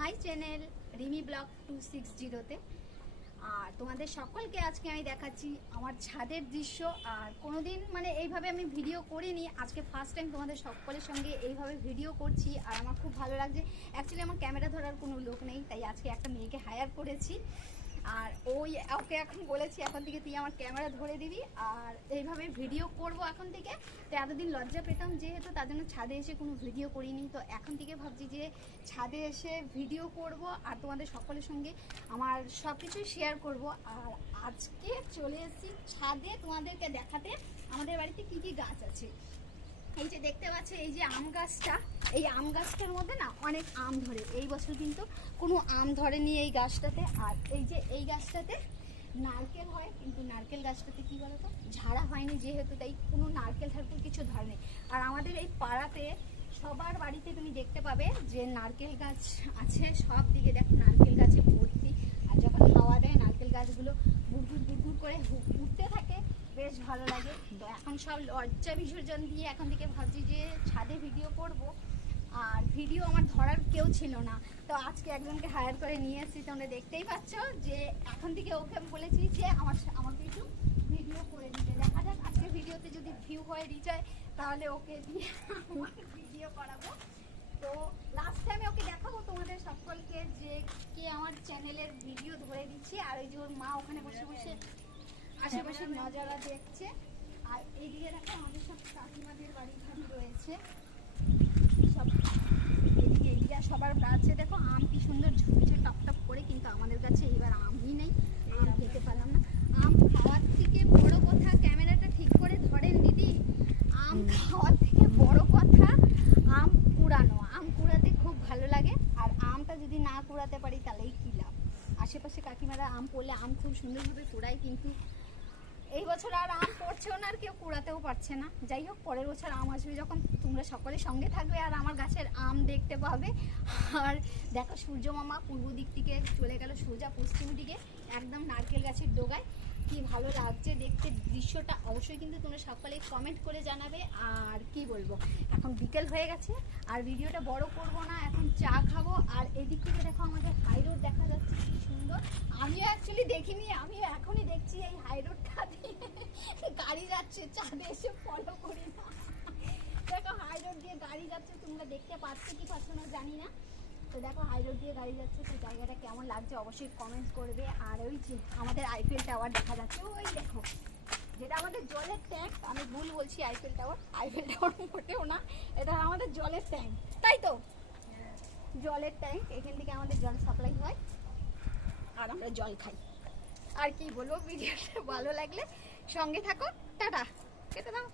My channel Rimi vlog two six জিরোতে। আর তোমাদের সকলকে আজকে আমি দেখাচ্ছি আমার ছাদের দৃশ্য। আর কোনোদিন মানে এইভাবে আমি ভিডিও করিনি, আজকে ফার্স্ট টাইম তোমাদের সকলের সঙ্গে এইভাবে ভিডিও করছি। আর আমার খুব ভালো লাগছে। অ্যাকচুয়ালি আমার ক্যামেরা ধরার কোনো লোক নেই, তাই আজকে একটা মেয়েকে হায়ার করেছি। আর ওই ওকে এখন বলেছি, এখন থেকে তুই আমার ক্যামেরা ধরে দিবি আর এইভাবে ভিডিও করব এখন থেকে। তো এতদিন লজ্জা পেতাম যেহেতু তার জন্য ছাদে এসে কোনো ভিডিও করিনি। তো এখন থেকে ভাবছি যে ছাদে এসে ভিডিও করব আর তোমাদের সকলের সঙ্গে আমার সব কিছুই শেয়ার করব। আর আজকে চলে এসেছি ছাদে তোমাদেরকে দেখাতে। আমাদের বাড়িতে কি কি গাছ আছে? এই যে দেখতে পাচ্ছ, এই যে আম গাছটা, এই আম গাছটার মধ্যে না অনেক আম ধরে। এই বছর কিন্তু কোনো আম ধরেনি এই গাছটাতে। আর এই যে এই গাছটাতে নারকেল হয়, কিন্তু নারকেল গাছটাতে কি বলতো? ঝাড়া হয়নি যেহেতু, তাই কোনো নারকেল ঠারকেল কিছু ধরেনি। আর আমাদের এই পাড়াতে সবার বাড়িতে তুমি দেখতে পাবে যে নারকেল গাছ আছে, সব দিকে দেখো নারকেল গাছে ভর্তি। আর যখন হাওয়া দেয়, নারকেল গাছগুলো বুড়বুড় বুড়বুড় করে ভালো লাগে। তো এখন সব লজ্জা বিসর্জন দিয়ে এখন থেকে ভাবছি যে ছাদে ভিডিও করব। আর ভিডিও আমার ধরার কেউ ছিল না। তো আজকে একজনকে হায়ার করে নিয়ে এসেছি, তোমরা দেখতেই পাচ্ছ যে এখন থেকে ওকে আমি বলেছি যে আমার আমাকে একটু ভিডিও করে দিতে। দেখা যাক, আজকে ভিডিওতে যদি ভিউ হয় রিচ হয়, তাহলে ওকে দিয়ে ভিডিও করাবো। তো লাস্ট টাইমে ওকে দেখাবো তোমাদের সকলকে যে কে আমার চ্যানেলের ভিডিও ধরে দিচ্ছি। আর ওই যে ওর মা ওখানে বসে বসে আশেপাশে নজারা দেখছে। আর এইদিকে দেখো আমাদের সব কাকিমাদের বাড়ি ঘাড়ি রয়েছে। সব এদিকে এদিকে সবার গাছে দেখো আম কি সুন্দর ঝুলছে টপ টপ করে কিন্তু আমাদের কাছে এবার আমই নেই। আম খেতে পারলাম না। আম খাওয়ার থেকে বড় কথা ক্যামেরাটা ঠিক করে ধরেন দিদি। আম খাওয়ার থেকে বড় কথা আম কুড়ানো। আম কুড়াতে খুব ভালো লাগে। আর আমটা যদি না কুড়াতে পারি তাহলেই কী লাভ? আশেপাশে কাকিমারা আম পড়লে আম খুব সুন্দরভাবে কুড়ায় কিন্তু এই বছর আর আম পড়ছেও না, আর কেউ কুড়াতেও পারছে না। যাই হোক, পরের বছর আম আসবে যখন তোমরা সকলে সঙ্গে থাকবে, আর আমার গাছের আম দেখতে পাবে। আর দেখো, সূর্য মামা পূর্ব দিক থেকে চলে গেল, সোজা পশ্চিম দিকে, একদম নারকেল গাছের ডোগায়। কি ভালো লাগছে দেখতে, দৃশ্যটা অবশ্যই কিন্তু তোমরা সকলে কমেন্ট করে জানাবে। আর কি বলব, এখন বিকেল হয়ে গেছে, আর ভিডিওটা বড় করব না, এখন চা খাব। আর এদিক থেকে দেখো, আমাদের হাই রোড দেখা যাচ্ছে, কি সুন্দর। আমিও অ্যাকচুয়ালি দেখিনি, আমিও এখনই দেখছি এই হাই রোডটা দিয়ে। গাড়ি যাচ্ছে, চাঁদে এসে ফলো করি না। দেখো হাই রোড দিয়ে গাড়ি যাচ্ছে, তোমরা দেখতে পাচ্ছ কি পাচ্ছ না জানি না। তো দেখো হাই রোড দিয়ে গাড়ি যাচ্ছে, তো জায়গাটা কেমন লাগছে অবশ্যই কমেন্ট করবে। আর ওই যে আমাদের আইপিএল টাওয়ার দেখা যাচ্ছে, ওই দেখো। যেটা আমাদের জলের ট্যাঙ্ক আমি ভুল বলছি আইপিএল টাওয়ার আইপিএল টাওয়ার মোটেও না, এটা আমাদের জলের ট্যাঙ্ক তাই তো? জলের ট্যাঙ্ক এখান থেকে আমাদের জল সাপ্লাই হয়। আর আমরা জল খাই। আর কি বলব? ভিডিওটা ভালো লাগলে সঙ্গে থাকো। টাটা। কেটে দাও।